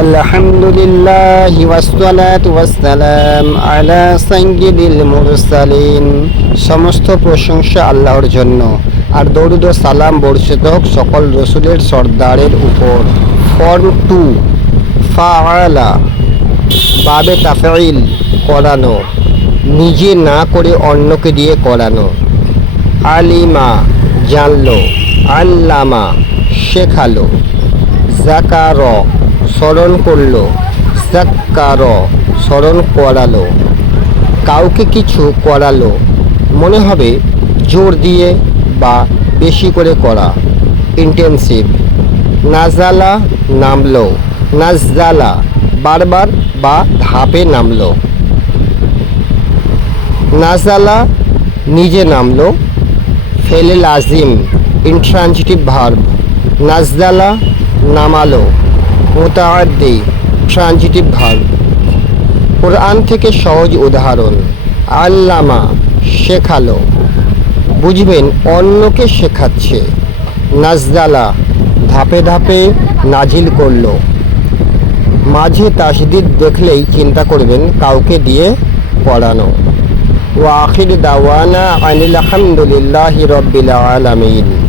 আলহামদুলিল্লাহি ওয়াসসালাতু ওয়াসসালাম আলা সাইয়্যিদিল মুরসালিন। সমস্ত প্রশংসা আল্লাহর জন্য, আর দরুদ ও সালাম বর্ষিত হোক সকল রসুলের সর্দারের উপর। ফর্ম 2, ফাআলা, বাবে তাফঈল, করানো, নিজে না করে অন্যকে দিয়ে করানো। আলিমা, জানলো। আল্লামা, শেখালো। যাকার, স্মরণ করলো। যাক্কার, স্মরণ করালো। কাউকে কিছু করালো, মনে হবে জোর দিয়ে বা বেশি করে করা, ইন্টেনসিভ। নাজালা, নামলো। নাজালা, বারবার বা ধাপে নামলো। নাজালা, নিজে নামলো। ফেলে লাজিম, ইন্ট্রানজিটিভ ভার্ব। নাজালা, নামালো। মুতাআদ্দি, ট্রানজিটিভ ভার্ব। কোরআন থেকে সহজ উদাহরণ। আল্লামা, শেখালো। বুঝবেন অন্যকে শেখাচ্ছে। নাজদালা, ধাপে ধাপে নাজিল করলো। মাঝে তাসদিদ দেখলেই চিন্তা করবেন কাউকে দিয়ে পড়ানো। ওয়া আখির দাওয়ানা আনিল হামদুলিল্লাহি রাব্বিল আলামিন।